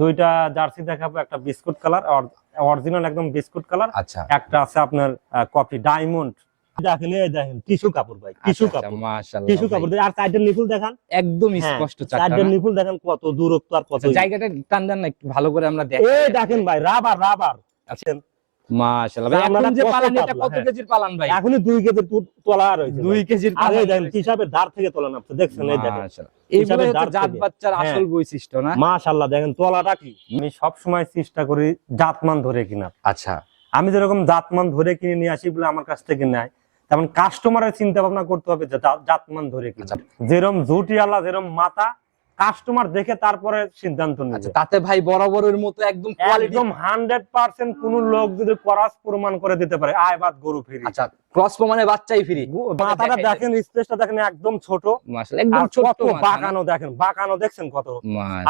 দুইটা জার্সি দেখাবো, একটা বিস্কুট কালার অরিজিনাল একদম বিস্কুট কালার, আচ্ছা একটা আছে আপনার কফি ডায়মন্ড। দেখেন এই দেখেন টিস্যু কাপড় ভাই, টিস্যু কাপড়, মাশাআল্লাহ টিস্যু কাপড়। আর সাইডের নিপুল দেখান, একদম হ্যাঁ স্পষ্ট চারটা সাইডের না? নিপুল দেখেন কত দূরত্ব আর কত জায়গাটা টান দেন না একটু ভালো করে আমরা দেখি। এই দেখেন ভাই রাবার রাবার। আচ্ছা মাশাআল্লাহ ভাই, এখন যে পালান এটা কত কেজির পালান ভাই? এখনই 2 কেজির তোলা রয়েছে 2 কেজির আরে পালান দেখেন হিসাবে ধার থেকে তোলা নামছে, দেখছেন এই দেখেন মাশাআল্লাহ। এইগুলো হিসাবে ধার হচ্ছে জাত থেকে। বাচ্চার আসল বৈশিষ্ট্য না? মাশাআল্লাহ দেখেন তোলাটা কি। আমি সব সময় চেষ্টা করি জাতমান ধরে কিনা। আচ্ছা আমি যেরকম জাতমান ধরে কিনে নিয়ে আসি বলে আমার কাছ থেকে নেয়, তেমন কাস্টমারের চিন্তা ভাবনা করতে হবে যে জাতমান ধরে কিনা। যেরকম জুটিয়ালা যেরকম মাথা, কাস্টমার দেখে তারপরে সিদ্ধান্ত নেবে। তাতে ভাই বরাবরের মতো একদম কোয়ালিটি একদম 100% কোন লোক যদি পরাস প্রমাণ করে দিতে পারে আয়বাদ গরু ফ্রি। আচ্ছা ক্রস প্রমাণে বাচ্চাই ফ্রি। মাথাটা দেখেন, স্পেসটা দেখেন একদম ছোট, মাশাআল্লাহ একদম ছোট কত বাঁকানো দেখেন, বাঁকানো দেখছেন কত,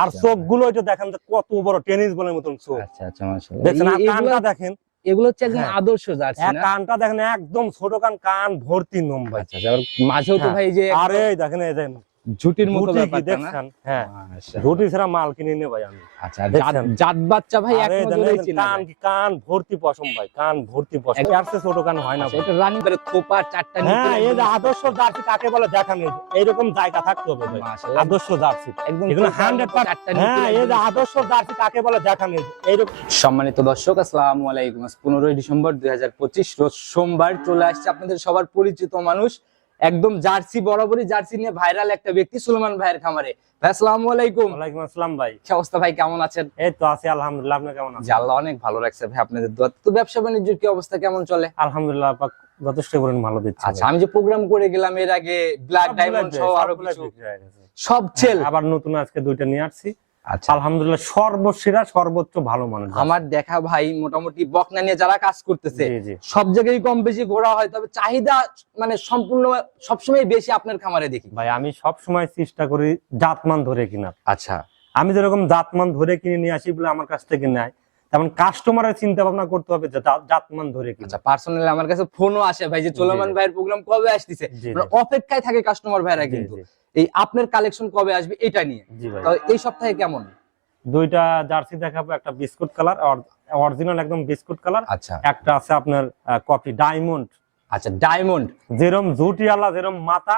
আর চোখগুলো এটা দেখেন কত বড় টেনিস বলের মতন চোখ। আচ্ছা আচ্ছা মাশাআল্লাহ দেখছেন আর কানটা দেখেন, এগুলো হচ্ছে একদম আদর্শ জার্সি না? কানটা দেখেন একদম ছোট কান, কান ভর্তি নোম ভাই। আচ্ছা আবার মাঝেও তো ভাই যে আরে দেখেন এই দেখেন ঝুটির মতো ঝুটি কি ব্যাপারটা না? দেখছেন, হ্যাঁ মাশাআল্লাহ। ঝুটি ছাড়া মাল কিনে নে ভাই আমি। আচ্ছা দেখছেন? জাত বাচ্চা ভাই এক আরে নজরেই দেখেন চিনা কান যায়। কি, কান ভর্তি পশম ভাই, কান ভর্তি পশম। এর চেয়ে ছোট কান হয় না আচ্ছা, ভাই। এটা রানিং করে থোপা চারটা হ্যাঁ এই যে নিচে আদর্শ জার্সি কাকে বলে দেখান, এইরকম জায়গা থাকতে হবে ভাই। মাশাআল্লাহ আদর্শ জার্সি একদম এগুলো থোপার মতো 100%। চারটা হ্যাঁ নিচে এই যে আদর্শ জার্সি কাকে বলে দেখান, এইরকম। সম্মানিত দর্শক আসসালামু আলাইকুম। 15 ডিসেম্বর 2025 রোজ সোমবার চলে আসছে আপনাদের সবার পরিচিত মানুষ, একদম জার্সি বরাবরই জার্সি নিয়ে ভাইরাল একটা ব্যক্তি সুলেমান ভাইয়ের খামারে। ভাই আসসালামু আলাইকুম। ওয়ালাইকুম আসসালাম ভাই। কি অবস্থা ভাই, কেমন আছেন? এই তো আছি আলহামদুলিল্লাহ, আপনি কেমন আছেন? জি আল্লাহ অনেক ভালো রাখছে ভাই আপনাদের দোয়া। তো ব্যবসা বাণিজ্যের কি অবস্থা, কেমন চলে? আলহামদুলিল্লাহ পাক যথেষ্ট পরিমাণ ভালো দিচ্ছে। আচ্ছা আমি যে প্রোগ্রাম করে গেলাম এর আগে ব্ল্যাক ডায়মন্ড সহ আরো কিছু সব সেল, আবার নতুন আজকে দুইটা নিয়ে আসছি। আচ্ছা আলহামদুলিল্লাহ সর্বসেরা সর্বোচ্চ ভালো মানের। আমার দেখা ভাই মোটামুটি বকনা নিয়ে যারা কাজ করতেছে জি জি সব জায়গায় কম বেশি ঘোরা হয়, তবে চাহিদা মানে সম্পূর্ণ সবসময় বেশি আপনার খামারে দেখি। ভাই আমি সব সময় চেষ্টা করি জাতমান ধরে কিনা। আচ্ছা আমি যেরকম জাতমান ধরে কিনে নিয়ে আসি বলে আমার কাছ থেকে নেয়, তেমন কাস্টমারের চিন্তা ভাবনা করতে হবে যে জাতমান ধরে কিনা। আচ্ছা পার্সোনালি আমার কাছে ফোনও আসে ভাই যে সুলেমান ভাইয়ের প্রোগ্রাম কবে আসতেছে, মানে অপেক্ষায় থাকে কাস্টমার ভাইরা। কিন্তু এই আপনার কালেকশন কবে আসবে এটা নিয়ে, জি ভাই তো এই সপ্তাহে কেমন? দুইটা জার্সি দেখাবো, একটা বিস্কুট কালার অরিজিনাল একদম বিস্কুট কালার, আচ্ছা একটা আছে আপনার কফি ডায়মন্ড। আচ্ছা ডায়মন্ড যেরকম জুটিয়ালা যেরকম মাথা,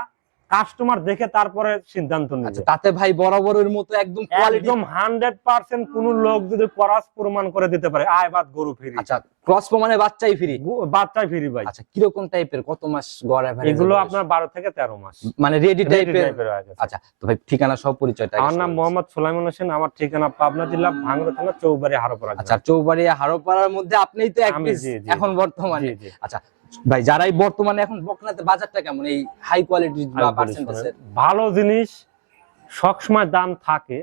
কাস্টমার দেখে তারপরে সিদ্ধান্ত আচ্ছা নেবে। তাতে ভাই বরাবরের মতো একদম কোয়ালিটি। একদম 100% কোন লোক যদি পরাস প্রমাণ করে দিতে পারে আয়বাদ গরু ফ্রি। আচ্ছা ক্রস প্রমাণে বাচ্চাই ফ্রি। বাচ্চাই ফ্রি ভাই। আচ্ছা কিরকম টাইপের, কত মাস গড় এভারেজ? এগুলো আপনার 12 থেকে 13 মাস মানে রেডি টাইপের। হয়ে গেছে। আচ্ছা তো ভাই ঠিকানা সহ পরিচয়টা। আমার নাম মোহাম্মদ সুলাইমান হোসেন, আমার ঠিকানা পাবনা জেলা ভাঙ্গুড়া থানা চৌবাড়ি হারোপাড়া। আচ্ছা চৌবাড়িয়া হারোপাড়ার মধ্যে আপনিই তো এক আমি, পিস জি, জি, এখন বর্তমানে। জি, জি। আচ্ছা ভাই যারাই বর্তমানে এখন বকনাতে বাজারটা কেমন, এই হাই কোয়ালিটি বা পার্সেন্টেজের? ভালো জিনিস সব সময় দাম থাকে,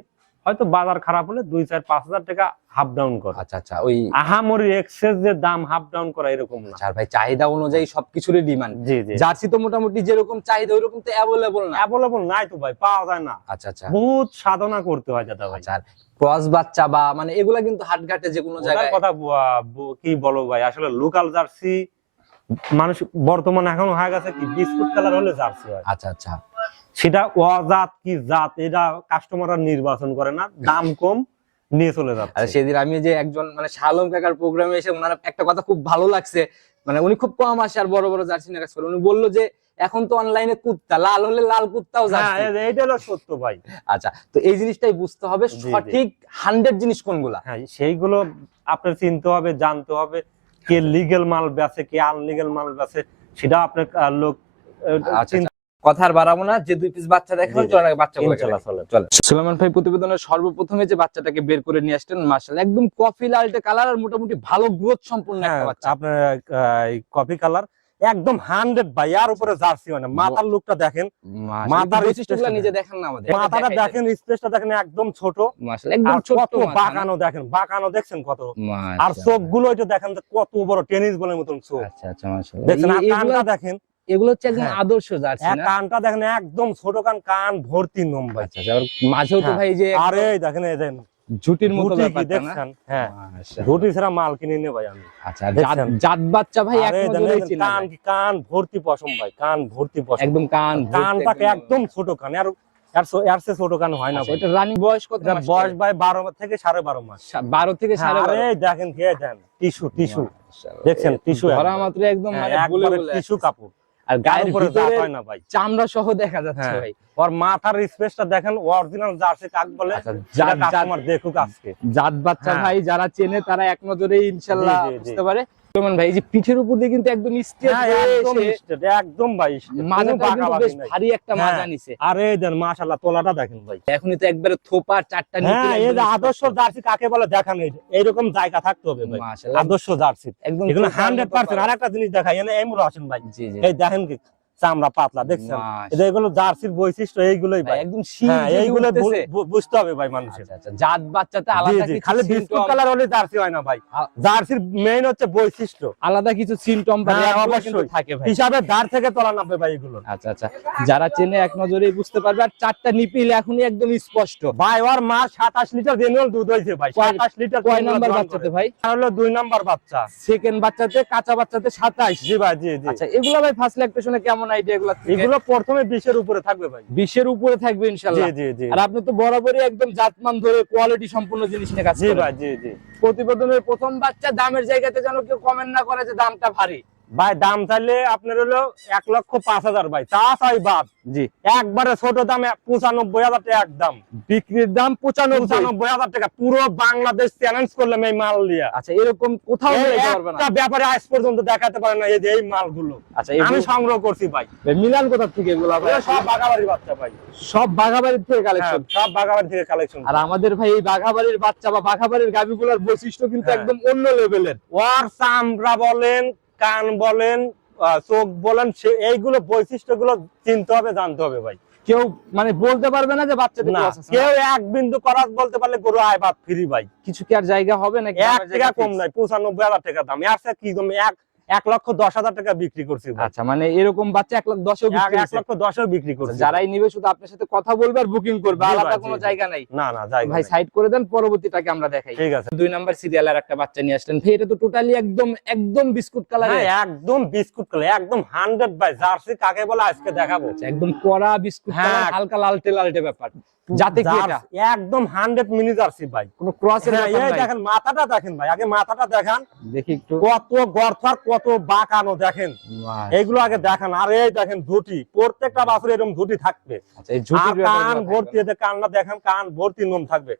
হয়তো বাজার খারাপ হলে 2-4-5 হাজার টাকা হাফ ডাউন করে। আচ্ছা আচ্ছা ওই আহামরি এক্সেস যে দাম হাফ ডাউন করা এরকম না। আচ্ছা ভাই চাহিদা অনুযায়ী সবকিছুরই ডিমান্ড। জি জি জার্সি তো মোটামুটি যেরকম চাহিদা ওইরকম তো অ্যাভেলেবল না। অ্যাভেলেবল নাই তো ভাই, পাওয়া যায় না। আচ্ছা আচ্ছা বহুত সাধনা করতে হয় দাদা ভাই। আচ্ছা ক্রস বাচ্চা বা মানে এগুলা কিন্তু হাটঘাটে যে কোনো ওটার জায়গায়। কথা কি বলো ভাই, আসলে লোকাল জার্সি মানুষ বর্তমানে এখন হয়ে গেছে কি বিস্কুট কালার হলে জার্সি হয়। আচ্ছা আচ্ছা সেটা অজাত কি জাত এটা কাস্টমাররা নির্বাচন করে না, দাম কম নিয়ে চলে আর যাচ্ছে। সেদিন আমি যে একজন মানে শালম কাকার প্রোগ্রামে এসে ওনার একটা কথা খুব ভালো লাগছে, মানে উনি খুব কম আসে আর বড় বড় জার্সি নিয়ে কাজ করে। উনি বললো যে এখন তো অনলাইনে কুত্তা লাল হলে লাল কুত্তাও হ্যাঁ জার্সি। এইটা হলো সত্য ভাই। আচ্ছা তো এই জিনিসটাই বুঝতে হবে জি, জি। সঠিক 100 জিনিস কোনগুলা। হ্যাঁ সেইগুলো আপনার চিনতে হবে, জানতে হবে কে লিগ্যাল মাল বেচে কে আনলিগ্যাল মাল বেচে, সেটা আপনার লোক আচ্ছা কথা আর বাড়াবো না, যে 2 পিস বাচ্চা দেখাবেন চলেন আগে বাচ্চাগুলো চলে। চলে। সুলেমান ভাই প্রতিবেদনের সর্বপ্রথমে যে বাচ্চাটাকে বের করে নিয়ে আসলেন মাশাআল্লাহ একদম কফি লালটে কালার আর মোটামুটি ভালো গ্রোথ সম্পন্ন একটা বাচ্চা। আপনার কফি কালার একদম 100 ভাই, আর উপরে জার্সি হয় না। মাথার লুকটা দেখেন, মাথার বৈশিষ্ট্যগুলো নিজে দেখেন না আমাদের। মাথাটা দেখেন, স্পেসটা দেখেন একদম ছোট, মাশাআল্লাহ একদম আর ছোট কত মাথা না? বাঁকানো দেখেন, বাঁকানো দেখছেন কত, আর মাশাআল্লাহ। চোখগুলো এটা দেখেন যে কত বড় টেনিস বলের মতন চোখ। আচ্ছা আচ্ছা মাশাআল্লাহ দেখেন আর এগুলো কানটা দেখেন, এগুলো হচ্ছে একদম হ্যাঁ। আদর্শ জার্সি না? কানটা দেখেন একদম ছোট কান, কান ভর্তি নোম ভাই। আচ্ছা আচ্ছা আর মাঝেও তো হ্যাঁ। ভাই যে আরে দেখেন এই দেখেন ঝুটির মতো ঝুটি কি ব্যাপারটা না? দেখছেন, হ্যাঁ মাশাআল্লাহ। ঝুটি ছাড়া মাল কিনে নে ভাই আমি। আচ্ছা দেখছেন? জাত বাচ্চা ভাই এক আরে নজরেই দেখেন চিনা কান যায়। কি, কান ভর্তি পশম ভাই, কান ভর্তি পশম। একদম কান ভর্তি কানটাকে একদম ছোট কান, আর এর চেয়ে ছোট কান হয় না আচ্ছা, ভাই। এটা রানিং বয়স কত এটা মাস? বয়স ভাই 12 থেকে 12.5 মাস। 12 থেকে হ্যাঁ, 12.5। আরে দেখেন খেয়ে দেন টিস্যু মাশাআল্লাহ। দেখছেন টিস্যু ধরা মাত্র একদম মানে বলে বলে টিস্যু আসছে। কাপড় আর গায়ের উপরে ভিতরে জাত হয় না ভাই। চামড়া সহ দেখা যাচ্ছে হ্যাঁ। ভাই। ওর মাথার স্পেসটা দেখেন অরিজিনাল জার্সি কাক বলে। আচ্ছা, যারা জাত কাস্টমার দেখুক আজকে। জাত বাচ্চা হ্যাঁ। ভাই যারা চেনে তারা এক নজরেই ইনশাআল্লাহ জি, জি, জি। বুঝতে পারে। সুলেমান ভাই এই যে পিঠের উপর দিয়ে কিন্তু একদম স্ট্রেট হ্যাঁ, একদম straight, একদম ভাই straight, কোনো মাজাটা কিন্তু বাঁকাবাঁকি বেশ নাই। ভারী একটা হ্যাঁ। মাজা নিছে। আরে দেন মাশাআল্লাহ তোলাটা দেখেন ভাই। এখনই তো একবারে থোপা চারটা নিচে হ্যাঁ, এই যে আদর্শ জার্সি কাকে বলে দেখান, এইরকম জায়গা থাকতে হবে ভাই। মাশাআল্লাহ আদর্শ জার্সি একদম এগুলো থোপার মতো 100%। পালা। আরেকটা জিনিস দেখাই, এনে এমরো আছেন ভাই। জি জি এই দেখেন কি চামড়া পাতলা দেখছেন, মাশাআল্লাহ। এই যে এগুলো জার্সির বৈশিষ্ট্য এইগুলোই ভাই ভাই। একদম শিং হ্যাঁ, যে এইগুলো উঠতেছে। বুঝতে হবে ভাই মানুষের। আচ্ছা আচ্ছা জাত বাচ্চাতে জি, আলাদা জি, কিছু খালি বিস্কুট symptom- কালার হলে জার্সি হয় না ভাই। জার্সির মেইন হচ্ছে বৈশিষ্ট্য আলাদা কিছু সিমটম বা হ্যাঁ, রেয়াগুলো অবশ্যই। কিন্তু থাকে ভাই। হিসাবে ধার থেকে তোলা নামবে ভাই এগুলো। আচ্ছা আচ্ছা যারা চেনে এক নজরেই বুঝতে পারবে। আর চারটা নিপিল এখনই একদম স্পষ্ট। ভাই ওর মা 27 লিটার জেনুয়াল দুধ হয়েছে ভাই। কয়- 27 লিটার কয় নাম্বার বাচ্চাতে ভাই? আর হলো 2 নাম্বার বাচ্চা। সেকেন্ড বাচ্চাতে কাঁচা বাচ্চাতে 27। জি ভাই, জি জি। আচ্ছা এগুলা ভাই ফার্স্ট ল্যাকটেশনে কেমন আইডিয়া এগুলা থেকে? এগুলো প্রথমে 20 এর উপরে থাকবে ভাই। 20 এর উপরে থাকবে জি ইনশাআল্লাহ। জি জি। আর আপনি তো বরাবরই একদম জাতমান ধরে কোয়ালিটি সম্পূর্ণ জিনিস নিয়ে কাজ জি করেন। ভাই, জি জি। প্রতিবেদনের প্রথম বাচ্চা দামের জায়গাতে যেন কেউ কমেন্ট না করে যে দামটা ভারী। ভাই দাম চাইলে আপনার হলো 1,05,000 ভাই। তা চাই বাদ। জি একবারে ছোট দামে 95,000 টাকা একদম। বিক্রির দাম 95। 95,000 টাকা পুরো বাংলাদেশ চ্যালেঞ্জ করলাম এই মাল দিয়ে। আচ্ছা এরকম কোথাও এই মিলাইতে পারবে না। একটা ব্যাপারে আজ পর্যন্ত দেখাতে পারে না এই যে এই মালগুলো। আচ্ছা আমি সংগ্রহ করছি ভাই। মিলান কোথা থেকে এগুলা ভাই? এগুলো সব বাগাবাড়ির বাচ্চা ভাই। সব বাঘাবাড়ির থেকে হ্যাঁ, কালেকশন। সব বাগাবাড়ি থেকে কালেকশন। আর আমাদের ভাই এই বাঘাবাড়ির বাচ্চা বা বাঘাবাড়ির গাবিগুলোর বৈশিষ্ট্য কিন্তু হ্যাঁ। একদম অন্য লেভেলের। ওর চামড়া বলেন, কান বলেন, চোখ বলেন, এইগুলো বৈশিষ্ট্যগুলো চিনতে হবে, জানতে হবে ভাই। কেউ মানে বলতে পারবে না যে বাচ্চাদের না, ক্লাস আছে। কেউ এক বিন্দু করাত বলতে পারলে গরু আয় বাদ ফ্রি ভাই। কিছু কি আর জায়গা হবে নাকি? 1 টাকা কম নাই, 95,000 টাকা দাম। এর চেয়ে কি কম, 1,10,000 টাকা বিক্রি করছি ভাই। আচ্ছা মানে এরকম বাচ্চা 1,10,000 বিক্রি হয়েছে। 1,10,000 বিক্রি করছি। যারাই নিবে শুধু আপনার সাথে কথা বলবে আর বুকিং করবে, জি ভাই, আলাদা জি, কোনো জি। জায়গা নাই। না না জায়গা ভাই নেই। সাইড করে দেন, পরবর্তীটাকে আমরা দেখাই। ঠিক আছে। 2 নাম্বার সিরিয়ালের একটা বাচ্চা নিয়ে আসলেন ভাই। এটা তো টোটালি একদম বিস্কুট কালারে। হ্যাঁ, একদম বিস্কুট কালার, একদম 100 ভাই। জার্সি কাকে বলে আজকে দেখাবো। একদম কড়া বিস্কুট কালার, হ্যাঁ। হালকা লালটে লালটে ব্যাপার। যাতে কি এটা একদম 100 মিনি জার্সি ভাই। কোনো ক্রসের হ্যাঁ, ব্যাপার এই নাই। দেখেন মাথাটা দেখেন ভাই, আগে মাথাটা দেখান, দেখি একটু। কত গর্ত আর কত বাঁকানো দেখেন, এইগুলো আগে দেখান। আর এই দেখেন ঝুটি, প্রত্যেকটা বাছুরে এরকম ঝুটি থাকবে। আচ্ছা এই ঝুটির আর কান ভর্তি, এতে কানটা দেখেন, কান ভর্তি নোম থাকবে।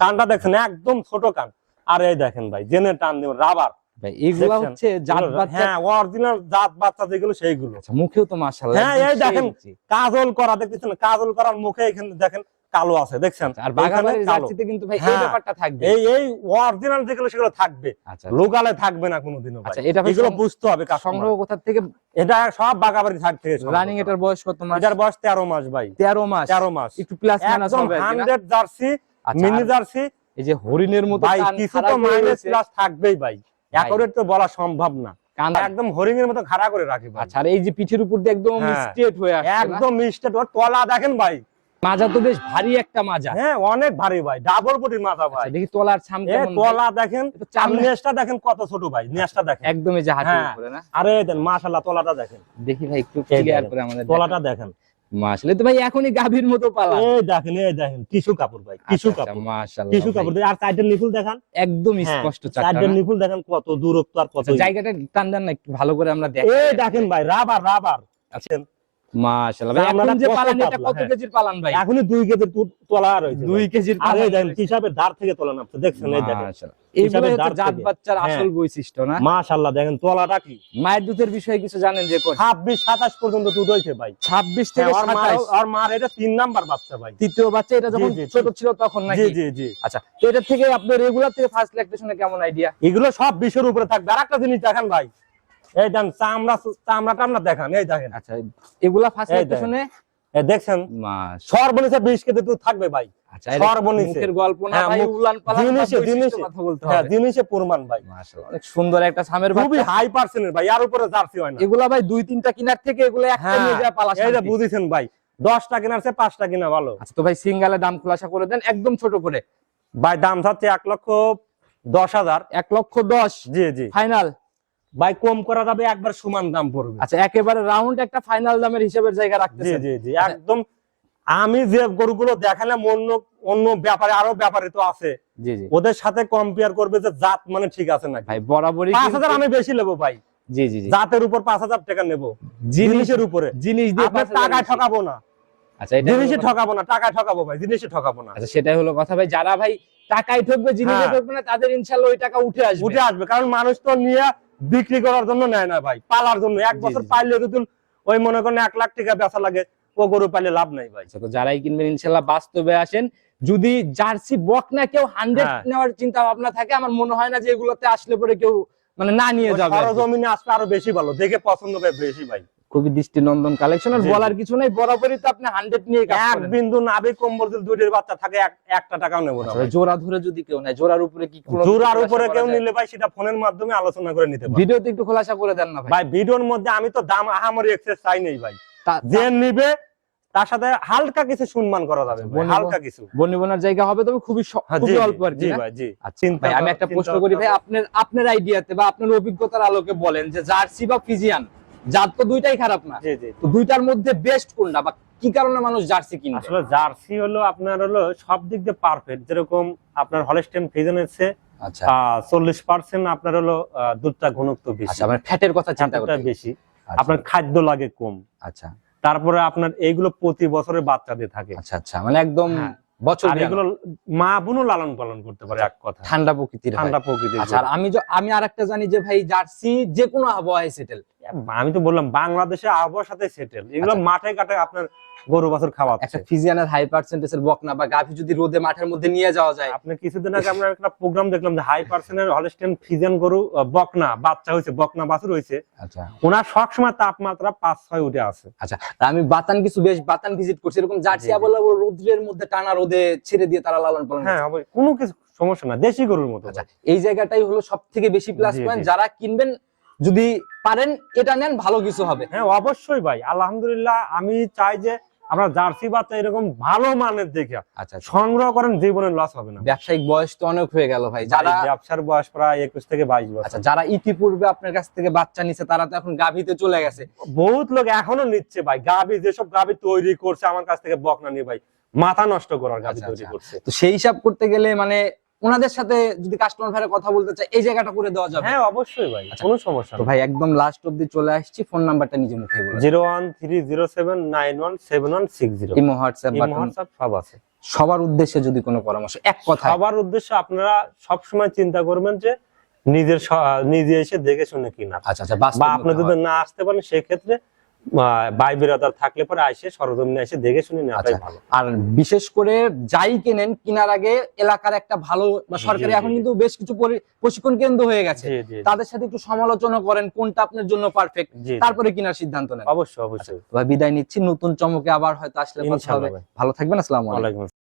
কানটা দেখছেন একদম ছোট কান। আর এই দেখেন ভাই জেনে টান দিবেন রাবার। ভাই এগুলা দেখছেন? হচ্ছে জাত বাচ্চা। হ্যাঁ, অরিজিনাল জাত বাচ্চা যেগুলো সেইগুলো। আচ্ছা মুখেও তো মাশাআল্লাহ। হ্যাঁ, এই দেখেন কাজল করা দেখতেছেন, কাজল করার মুখে এখানে দেখেন কালো আছে, দেখছেন? আর বাঘাবাড়ির এখানে কালো। জার্সিতে কিন্তু ভাই এই হ্যাঁ। ব্যাপারটা থাকবে। এই অরিজিনাল যেগুলো সেগুলো থাকবে, আচ্ছা লোকালে থাকবে না কোনোদিনও ভাই। আচ্ছা, এটা ভাই এগুলো বুঝতে হবে কাস্টমার। সংগ্রহ কোথা থেকে? এটা সব বাগাবাড়ি থাকতে রানিং এটার বয়স কত মাস? এটার বয়স 13 মাস ভাই। 13 মাস। 13 মাস একটু প্লাস মাইনাস একদম হবে আর কি না? 100 জার্সি, আচ্ছা, মিনি আর জার্সি এই যে হরিণের মতো ভাই। কান কিছু খাড়া তো করে মাইনাস রয়েছে। প্লাস থাকবেই ভাই, অ্যাকুরেট তো বলা সম্ভব না। কান একদম হরিং এর মতো খাড়া করে রাখি ভাই। আচ্ছা আর এই যে পিঠের উপর দিয়ে একদম হ্যাঁ। স্ট্রেট হয়ে আসছে না? একদম স্ট্রেট। ওর তলা দেখেন ভাই। মাজা তো বেশ ভারী একটা মাজা। হ্যাঁ, অনেক ভারী ভাই, ডাবল বডির মাথা ভাই। আচ্ছা, দেখি তলার ছাম এ কেমন ভাই? তলা দেখেন, একটু চাম আর নেজটা দেখেন কত ছোট ভাই, নেজটা দেখেন। একদম এই যে হাতের হ্যাঁ। উপরে না? আরে দেন মাশাআল্লাহ তলাটা দেখেন, দেখি ভাই একটু এই ক্লিয়ার দেখেন, করে আমাদের তলাটা দেখেন। মাশাআল্লাহ তো ভাই এখনই গাভীর মতো পালা। এই দেখেন টিস্যু কাপড় ভাই, টিস্যু কাপড়, মাশাআল্লাহ টিস্যু কাপড়। আর সাইডের নিপুল দেখান, একদম হ্যাঁ, স্পষ্ট সাইডের চাকা। নিপুল দেখেন কত দূরত্ব আর কত। জায়গাটা টান দেন না একটু ভালো করে আমরা দেখি। এই দেখেন ভাই রাবার রাবার। আচ্ছা মাশাআল্লাহ ভাই চামড়াটা এখন যে কত পালান এটা পাতলা, কত হ্যাঁ। কেজির পালান ভাই? এখনই 2 কেজি তোলা রয়েছে 2 কেজির আর এই পালান দেখেন রয়েছে। হিসাবের ধার থেকে তোলা নামছে, দেখছেন? এই দেখেন মাশাআল্লাহ এইগুলো হিসাবের হচ্ছে ধার জাত থেকে। বাচ্চার হ্যাঁ। আসল বৈশিষ্ট্য না? মাশাআল্লাহ দেখেন তলাটা কি। মায়ের দুধের বিষয়ে কিছু জানেন যে কোন? 26-27 পর্যন্ত দুধ হয়েছে ভাই। 26 হ্যাঁ, থেকে ওর মার 27। ওর মার এটা 3 নাম্বার বাচ্চা ভাই। তৃতীয় বাচ্চা এটা যখন জি, জি, ছোট ছিল তখন জি নাকি? জি জি। আচ্ছা তো এটা থেকে আপনার রেগুলার থেকে ফার্স্ট ল্যাকটেশনে কেমন আইডিয়া? এগুলো সব 20 এর উপরে থাকবে। আরেকটা জিনিস দেখেন ভাই, এই দেন চামড়া টামড়া দেখেন, এই দেখেন, আচ্ছা এগুলা ফার্স্ট এই ল্যাকটেশনে এই দেখছেন মাস। সর্বনিম্ন 20 কেজি দুধ থাকবে ভাই। আচ্ছা এটা সর্বনিম্ন। মুখের গল্প না হ্যাঁ, ভাই, উলান পালান বা জিনিসে বৈশিষ্ট্য কথা বলতে হ্যাঁ হবে। জিনিসে প্রমাণ ভাই। মাশাআল্লাহ অনেক সুন্দর একটা সামের খুবই বাচ্চা। হাই পার্সেন্টের ভাই, আর উপরে জার্সি হয় না। এগুলা ভাই 2-3টা কিনার থেকে এগুলা একটা হ্যাঁ, নিয়ে যায় পালা এই যে শান্তি। বুঝেছেন ভাই, 10টা কেনার চেয়ে 5টা কিনা ভালো। আচ্ছা তো ভাই সিঙ্গালে দাম খোলাসা করে দেন একদম ছোট করে। ভাই দাম চাচ্ছে 1,10,000। 1,10,000 জি জি ফাইনাল। ভাই, কম করা যাবে, একবার সমান দাম পড়বে। আচ্ছা একেবারে রাউন্ড একটা ফাইনাল দামের হিসাবের জায়গা জি রাখতেছেন? জি জি একদম আমি যে গরুগুলো দেখালাম অন্য অন্য ব্যাপারে আরো ব্যাপারে তো আছে, জি জি ওদের সাথে কম্পেয়ার করবে যে জাত মানে ঠিক আছে নাকি। ভাই বরাবরই 5,000 আমি বেশি নেবো ভাই, জি জি জি জাতের উপর 5,000 টাকা নেবো, জিনিসের উপরে। জিনিস দিয়ে আপনার 5,000 টাকায় বেশি। ঠকাবো না, আচ্ছা এটা জিনিসে হলো কথা। ঠকাবো না, টাকায় ঠকাবো ভাই, জিনিসে ঠকাবো না। আচ্ছা সেটাই হলো কথা ভাই, যারা ভাই টাকায় ঠকবে জিনিসে হ্যাঁ। ঠকবে না, তাদের ইনশাআল্লাহ ওই টাকা উঠে আসবে। উঠে আসবে, কারণ মানুষ তো নিয়ে বিক্রি করার জন্য নেয় না ভাই, পালার জন্য। এক জি, বছর জি। পাইলে যদি ওই মনে করেন 1 লাখ টাকা বেচা লাগে, ও গরু পাইলে লাভ নাই ভাই। আচ্ছা, তো যারাই কিনবেন ইনশাআল্লাহ বাস্তবে আসেন। যদি জার্সি বকনা কেউ 100 হ্যাঁ। নেওয়ার চিন্তা ভাবনা থাকে, আমার মনে হয় না যে এগুলোতে আসলে পরে কেউ মানে না নিয়ে ওই যাবে আর কি। সরজমিনে আসলে আরো বেশি ভালো, দেখে পছন্দ হবে বেশি ভাই। খুবই দৃষ্টিনন্দন কালেকশন, আর জি, জি। বলার কিছু নাই, বরাবরই তো আপনি 100 নিয়ে কাজ এক করেন। বিন্দু নাভি কম্বল যদি দুইটার বাচ্চা থাকে, একটা টাকাও নেবো না আচ্ছা, ভাই। জোড়া ধরে যদি কেউ নেয়, জোড়ার উপরে কি কোনো জোড়ার কিছু উপরে খোলাসা কেউ করা যায়? নিলে ভাই সেটা ফোনের মাধ্যমে আলোচনা করে নিতে পারে। ভিডিওতে একটু খোলাসা করে দেন না ভাই। ভাই ভিডিওর মধ্যে আমি তো দাম আহামরি এক্সেস চাই নেই ভাই, তা- যে নিবে তার সাথে হালকা কিছু সম্মান করা যাবে ভাই, বনিব- হালকা কিছু। বনিবনার জায়গা হবে, তবে খুবই হ্যাঁ, খুবই জি, অল্প আর কি জি না? ভাই, জি। আচ্ছা চিন্তা ভাই, আমি একটা চিন্তা প্রশ্ন করি ভাই, ভাবনা আপনার আইডিয়াতে বা আপনার অভিজ্ঞতার আলোকে বলেন যে জার্সি বা ফিজিয়ান, জাত তো দুইটাই খারাপ না, জি, জি। তো দুইটার মধ্যে বেস্ট কোনটা বা কি কারণে মানুষ জার্সি কিনবে? আসলে জার্সি হলো আপনার হলো সব দিক দিয়ে পারফেক্ট, যেরকম আপনার হলস্টেইন ফ্রিজিয়ানের চেয়ে আচ্ছা 40% আপনার হলো দুধটা ঘনত্ব বেশি, আচ্ছা, মানে ফ্যাটের কথা চিন্তা ফ্যাটটা করতে বেশি, আচ্ছা, আপনার খাদ্য লাগে কম। আচ্ছা তারপরে আপনার এইগুলো প্রতি বছরে বাচ্চা দিয়ে থাকে, আচ্ছা আচ্ছা, মানে একদম হ্যাঁ। বছর আর দিয়ে এগুলো মা বোনও লালন পালন করতে পারে, এক কথা ঠান্ডা প্রকৃতির হয়। ঠান্ডা প্রকৃতির আচ্ছা, আর গরু। আমি আরেকটা জানি যে ভাই জার্সি যে কোনো আবহাওয়ায় সেটেল। আমি তো বললাম বাংলাদেশে আবহাওয়ার সাথে সেটেল, এগুলো আচ্ছা। মাঠে ঘাটে আপনার গরু বাছুর একটা খাওয়াচ্ছে। ফিজিয়ানের হাই পার্সেন্টেজের বকনা বা গাভী যদি রোদে মাঠের মধ্যে নিয়ে যাওয়া যায়, আপনি কিছুদিন আগে আমরা একটা প্রোগ্রাম দেখলাম যে হাই পার্সেন্টের হলস্টেইন ফ্রিজিয়ান গরু বকনা বাচ্চা হয়েছে, বকনা বাছুর হয়েছে, আচ্ছা ওনার সবসময় তাপমাত্রা 5-6 উঠে আছে। আচ্ছা, তা আমি বাতান ভিজিট করছি, এরকম জার্সি জি, জি। অ্যাভেলেবল রোদ্রের মধ্যে টানা রোদে ছেড়ে দিয়ে তারা লালন পালন হ্যাঁ করছে। হবে, কোনো কিছু সমস্যা না, দেশি গরুর মতো। আচ্ছা, এই জায়গাটাই হলো সবথেকে বেশি প্লাস জি, পয়েন্ট, জি। যারা কিনবেন যদি পারেন এটা নেন, ভালো কিছু হবে। হ্যাঁ অবশ্যই ভাই, আলহামদুলিল্লাহ আমি চাই যে আমরা জার্সি বাচ্চা এরকম ভালো মানের দেখে আচ্ছা, সংগ্রহ করেন, জীবনে লস হবে না। ব্যবসায়িক বয়স তো অনেক হয়ে গেল ভাই, যারা যারা ব্যবসার বয়স প্রায় 21 থেকে 22 বছর। আচ্ছা যারা ইতিপূর্বে আপনার কাছ থেকে বাচ্চা নিছে, তারা তো এখন গাভীতে চলে গেছে। বহুত লোক এখনো নিচ্ছে ভাই, গাবি যেসব গাবি তৈরি করছে আমার কাছ থেকে বকনা নিয়ে ভাই, মাথা নষ্ট করার গাবি আচ্ছা, তৈরি আচ্ছা। করছে। তো সেই হিসাব করতে গেলে মানে ওনাদের সাথে যদি কাস্টমার ভাইরা কথা বলতে চায়, এই জায়গাটা করে দেওয়া যাবে। হ্যাঁ অবশ্যই ভাই, আচ্ছা। কোনো সমস্যা তো নেই। ভাই একদম লাস্ট অবধি চলে আসছি, ফোন নাম্বারটা নিজে মুখে বলুন। 01307917160। ইমো হোয়াটসঅ্যাপ বাটন হোয়াটসঅ্যাপ সব আছে। সবার উদ্দেশ্যে যদি কোনো পরামর্শ এক কথা। সবার উদ্দেশ্য আপনারা সবসময় চিন্তা করবেন যে নিজে এসে দেখে শুনে কিনা, আচ্ছা আচ্ছা, বা বাস্তব আপনি যদি না আসতে পারেন সেক্ষেত্রে ভাই বিরাদার থাকলে পরে এসে সরজমিনে এসে দেখে শুনে নেওয়াটাই আচ্ছা। ভালো। আর বিশেষ করে যাই কেনেন কেনার আগে এলাকার একটা ভালো বা সরকারি জি, এখন জি। কিন্তু বেশ কিছু প্রশিক্ষণ কেন্দ্র হয়ে গেছে, জি, জি, জি। তাদের সাথে একটু সমালোচনা করেন কোনটা আপনার জন্য পারফেক্ট, জি, জি। তারপরে কেনার সিদ্ধান্ত নেন। অবশ্যই অবশ্যই। ভাই বিদায় নিচ্ছি, নতুন চমকে আবার হয়তো আসলে কথা হবে। ইনশাআল্লাহ ভাই। ভালো থাকবেন, আসসালামু আলাইকুম। ওয়ালাইকুম আসসালাম।